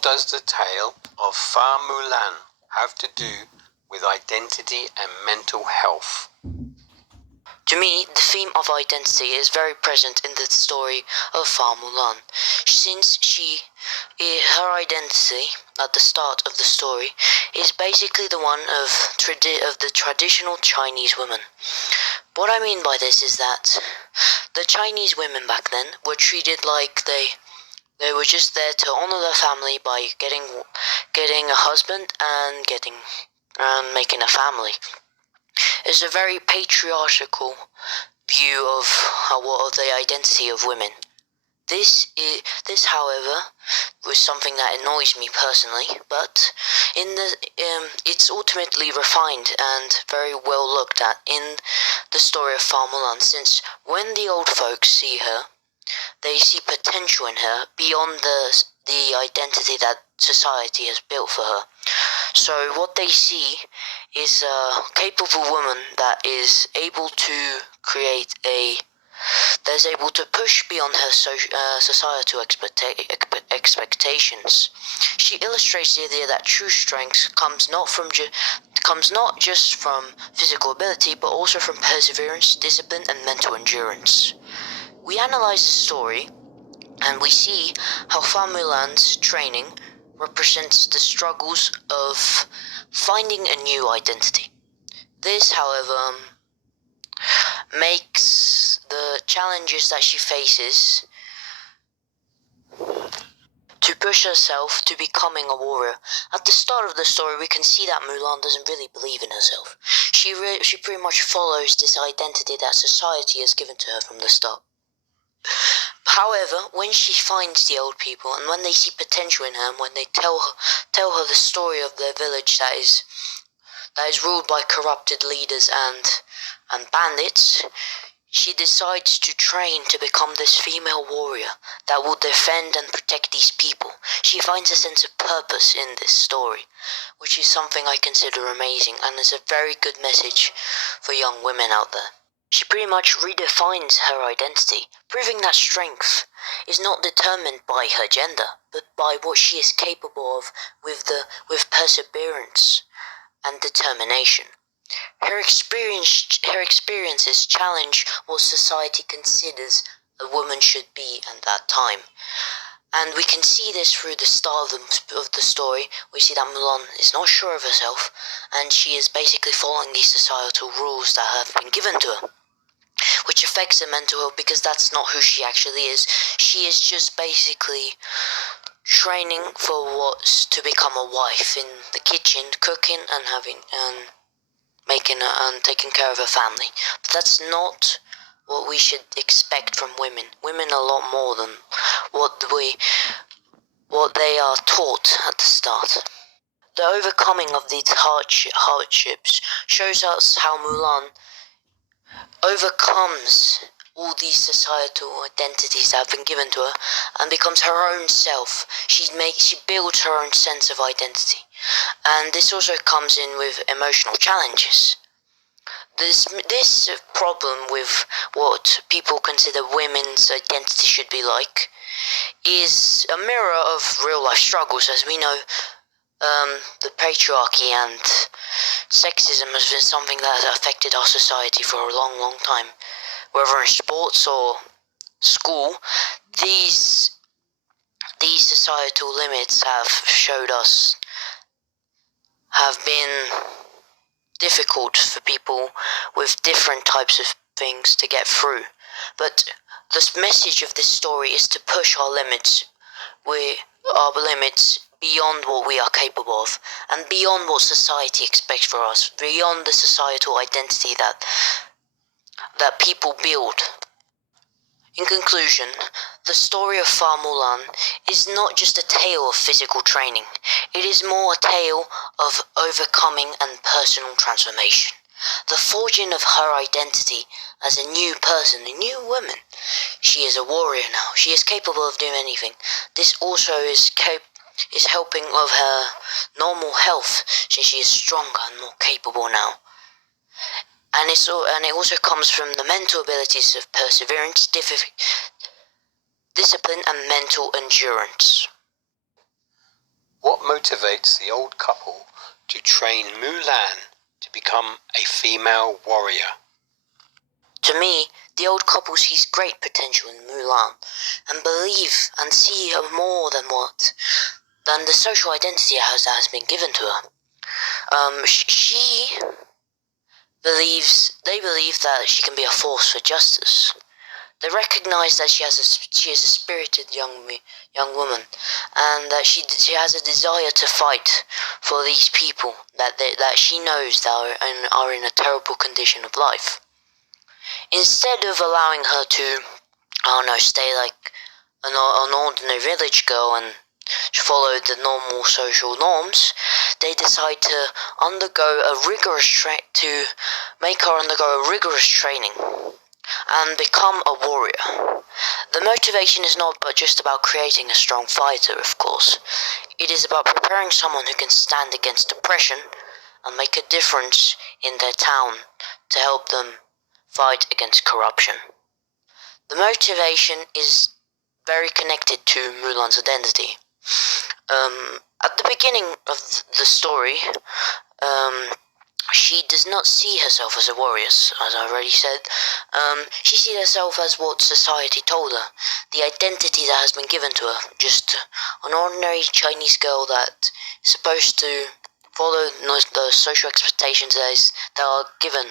What does the tale of Fa Mulan have to do with identity and mental health? To me, the theme of identity is very present in the story of Fa Mulan, since her identity at the start of the story is basically the one of the traditional Chinese woman. What I mean by this is that the Chinese women back then were treated like they were just there to honor their family by getting a husband and making a family. It's a very patriarchal view of the identity of women. This, however, was something that annoys me personally, but it's ultimately refined and very well looked at in the story of Fa Mulan, since when the old folks see her, they see potential in her beyond the identity that society has built for her. So what they see is a capable woman that is able to that's able to push beyond her societal expectations. She illustrates the idea that true strength comes not just from physical ability, but also from perseverance, discipline, and mental endurance. We analyze the story, and we see how Fa Mulan's training represents the struggles of finding a new identity. This, however, makes the challenges that she faces to push herself to becoming a warrior. At the start of the story, we can see that Mulan doesn't really believe in herself. She pretty much follows this identity that society has given to her from the start. However, when she finds the old people, and when they see potential in her, and when they tell her the story of their village that is ruled by corrupted leaders and bandits, she decides to train to become this female warrior that will defend and protect these people. She finds a sense of purpose in this story, which is something I consider amazing and is a very good message for young women out there. She pretty much redefines her identity, proving that strength is not determined by her gender, but by what she is capable of with perseverance and determination. Her experiences challenge what society considers a woman should be at that time. And we can see this through the start of the story. We see that Mulan is not sure of herself, and she is basically following these societal rules that have been given to her, which affects her mental health because that's not who she actually is. She is just basically training for what's to become a wife in the kitchen, cooking and taking care of her family. But that's not what we should expect from women. Women are a lot more than what they are taught at the start. The overcoming of these hardships shows us how Mulan overcomes all these societal identities that have been given to her and becomes her own self. She builds her own sense of identity. And this also comes in with emotional challenges. This problem with what people consider women's identity should be like is a mirror of real life struggles. As we know, the patriarchy and sexism has been something that has affected our society for a long, long time. Whether in sports or school, these societal limits have been difficult for people with different types of things to get through. But the message of this story is to push our limits beyond what we are capable of, and beyond what society expects for us, beyond the societal identity that people build. In conclusion, the story of Fa Mulan is not just a tale of physical training. It is more a tale of overcoming and personal transformation. The forging of her identity as a new person, a new woman. She is a warrior now. She is capable of doing anything. This also is helping of her normal health, since she is stronger and more capable now. And it also comes from the mental abilities of perseverance, discipline, and mental endurance. What motivates the old couple to train Mulan to become a female warrior? To me, the old couple sees great potential in Mulan and believe and see her more than the social identity that has been given to her. They believe that she can be a force for justice. They recognize that she is a spirited young woman, and that she has a desire to fight for these people that she knows that are in a terrible condition of life. Instead of allowing her to, stay like an ordinary village girl and follow the normal social norms, they decide to make her undergo a rigorous training and become a warrior. The motivation is not but just about creating a strong fighter, of course. It is about preparing someone who can stand against oppression and make a difference in their town to help them fight against corruption. The motivation is very connected to Mulan's identity. At the beginning of the story, she does not see herself as a warrior, as I already said. She sees herself as what society told her, the identity that has been given to her, just an ordinary Chinese girl that is supposed to follow the social expectations that are given.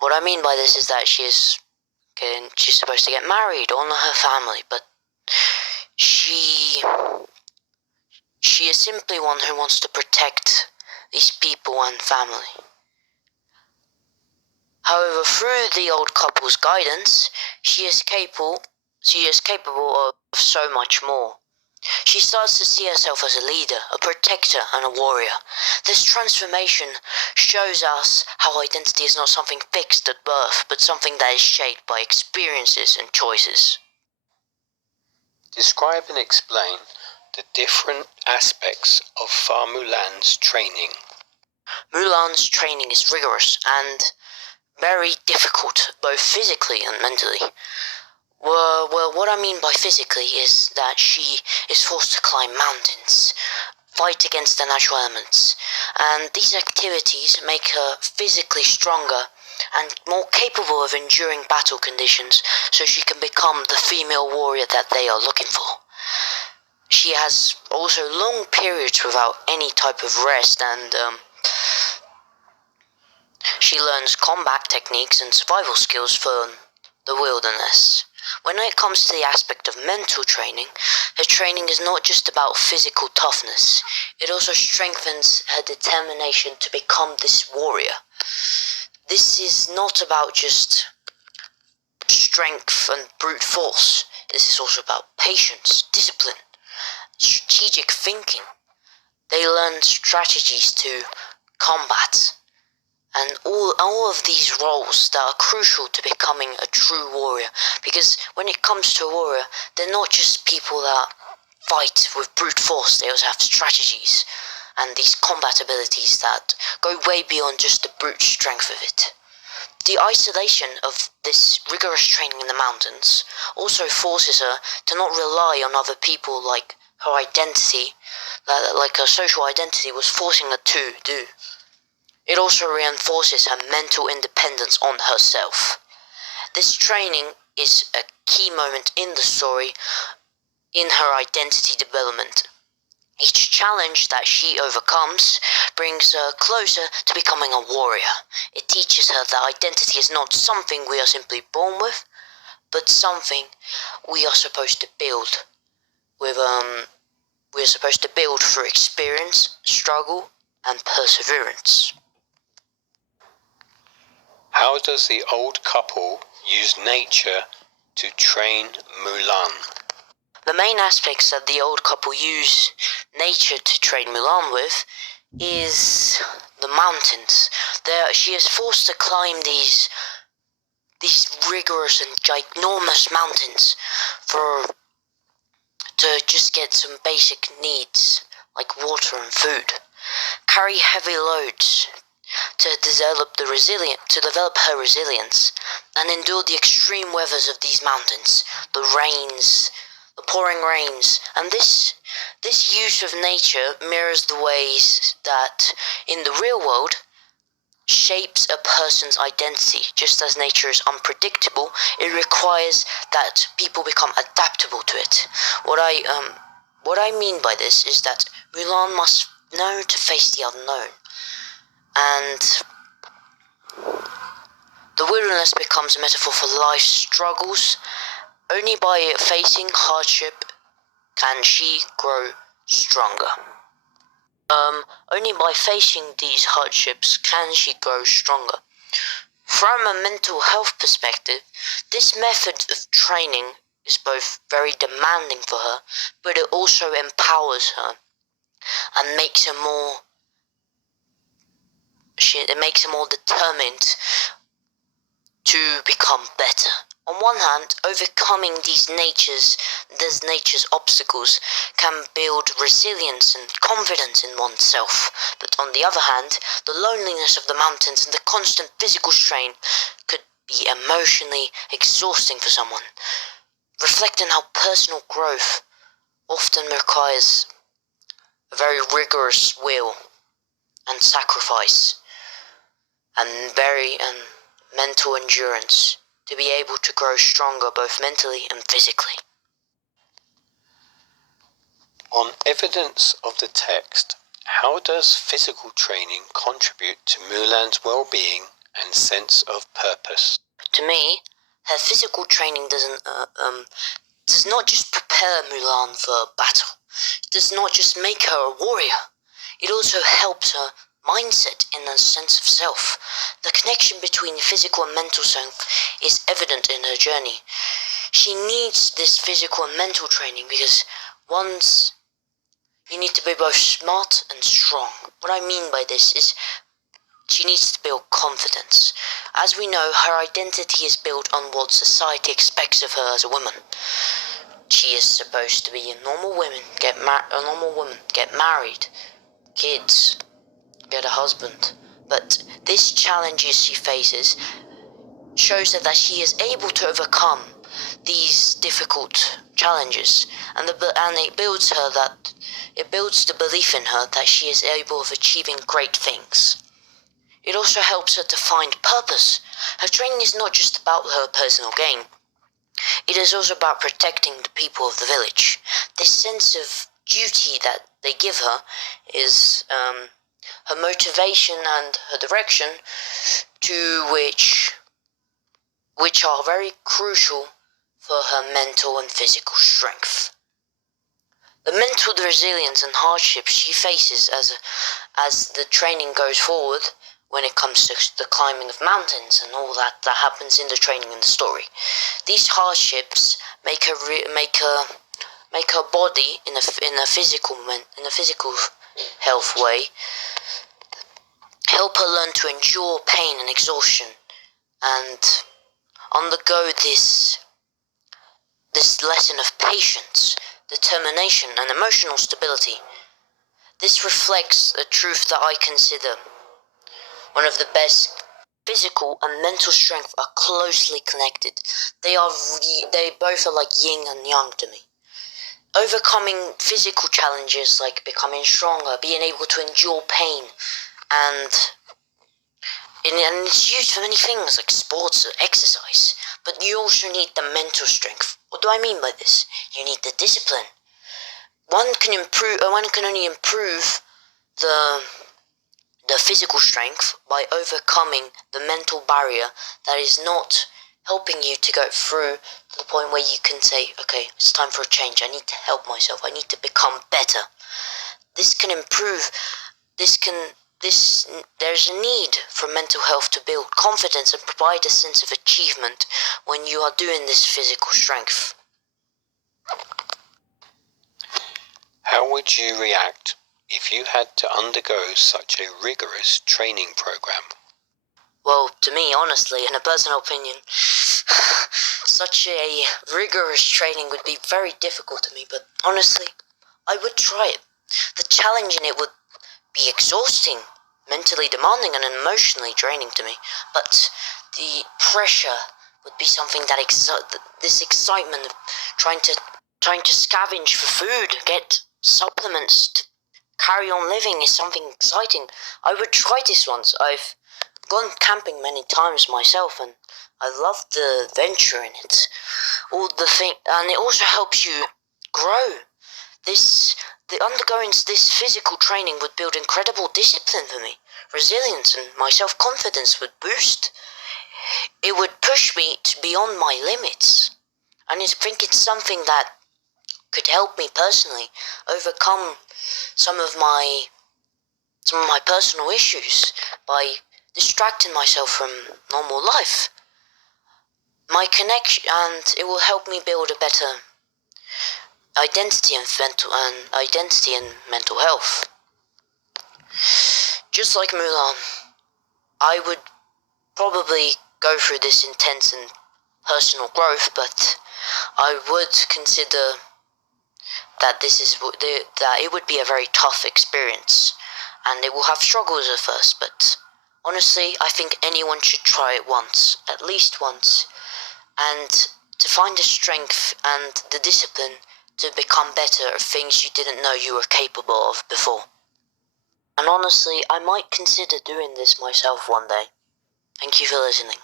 What I mean by this is that she's supposed to get married, honor her family, but she is simply one who wants to protect these people and family. However, through the old couple's guidance, she is capable of so much more. She starts to see herself as a leader, a protector, and a warrior. This transformation shows us how identity is not something fixed at birth, but something that is shaped by experiences and choices. Describe and explain the different aspects of Fa Mulan's training. Mulan's training is rigorous and very difficult, both physically and mentally. Well, what I mean by physically is that she is forced to climb mountains, fight against the natural elements, and these activities make her physically stronger and more capable of enduring battle conditions so she can become the female warrior that they are looking for. She has also long periods without any type of rest, and she learns combat techniques and survival skills for the wilderness. When it comes to the aspect of mental training, her training is not just about physical toughness, it also strengthens her determination to become this warrior. This is not about just strength and brute force. This is also about patience, discipline, strategic thinking. They learn strategies to combat, and all of these roles that are crucial to becoming a true warrior. Because when it comes to a warrior, they're not just people that fight with brute force, they also have strategies and these combat abilities that go way beyond just the brute strength of it. The isolation of this rigorous training in the mountains also forces her to not rely on other people like her identity, like her social identity was forcing her to do. It also reinforces her mental independence on herself. This training is a key moment in the story in her identity development. Each challenge that she overcomes brings her closer to becoming a warrior. It teaches her that identity is not something we are simply born with, but something we are supposed to build through experience, struggle, and perseverance. How does the old couple use nature to train Mulan? The main aspects that the old couple use nature to train Mulan with is the mountains. She is forced to climb these rigorous and ginormous mountains to just get some basic needs like water and food. Carry heavy loads to develop her resilience and endure the extreme weathers of these mountains, the rains, the pouring rains, and this use of nature mirrors the ways that in the real world shapes a person's identity. Just as nature is unpredictable, it requires that people become adaptable to it. What I mean by this is that Mulan must know to face the unknown, and the wilderness becomes a metaphor for life's struggles. Only by facing hardship can she grow stronger. Only by facing these hardships can she grow stronger. From a mental health perspective, this method of training is both very demanding for her, but it also empowers her and makes her more determined to become better. On one hand, overcoming these nature's obstacles can build resilience and confidence in oneself. But on the other hand, the loneliness of the mountains and the constant physical strain could be emotionally exhausting for someone. Reflecting how personal growth often requires a very rigorous will and sacrifice and mental endurance to be able to grow stronger both mentally and physically. On evidence of the text, how does physical training contribute to Mulan's well-being and sense of purpose? To me, her physical training does not just prepare Mulan for battle. It does not just make her a warrior. It also helps her mindset and a sense of self. The connection between physical and mental strength is evident in her journey. She needs this physical and mental training because you need to be both smart and strong. What I mean by this is she needs to build confidence. As we know, her identity is built on what society expects of her as a woman. She is supposed to be a normal woman, get married, kids, get a husband. But this challenges she faces shows her that she is able to overcome these difficult challenges, and it builds the belief in her that she is able of achieving great things. It also helps her to find purpose. Her training is not just about her personal gain. It is also about protecting the people of the village. This sense of duty that they give her is her motivation and her direction, to which are very crucial for her mental and physical strength. The mental resilience and hardships she faces as the training goes forward, when it comes to the climbing of mountains and all that happens in the training and the story. These hardships make her body in a physical health way, help her learn to endure pain and exhaustion, and undergo this lesson of patience, determination, and emotional stability. This reflects a truth that I consider one of the best. Physical and mental strength are closely connected. They both are like yin and yang to me. Overcoming physical challenges like becoming stronger, being able to endure pain, and it's used for many things like sports or exercise. But you also need the mental strength. What do I mean by this? You need the discipline. One can only improve the physical strength by overcoming the mental barrier that is not helping you to go through to the point where you can say, okay, it's time for a change. I need to help myself. I need to become better. There's a need for mental health to build confidence and provide a sense of achievement when you are doing this physical strength. How would you react if you had to undergo such a rigorous training program? Well, to me, honestly, in a personal opinion, such a rigorous training would be very difficult to me, but honestly, I would try it. The challenge in it would be exhausting, mentally demanding, and emotionally draining to me, but the pressure would be something that this excitement of trying to trying to scavenge for food, get supplements to carry on living is something exciting. I would try this once. I've gone camping many times myself, and I love the adventure in it. All the thing, and it also helps you grow. The undergoing this physical training would build incredible discipline for me, resilience, and my self-confidence would boost. It would push me to beyond my limits, and I think it's something that could help me personally overcome some of my personal issues by distracting myself from normal life. My connection, and it will help me build a better identity and mental health. Just like Mulan, I would probably go through this intense and personal growth, but I would consider that that it would be a very tough experience, and it will have struggles at first. But honestly, I think anyone should try it once, at least once, and to find the strength and the discipline to become better at things you didn't know you were capable of before. And honestly, I might consider doing this myself one day. Thank you for listening.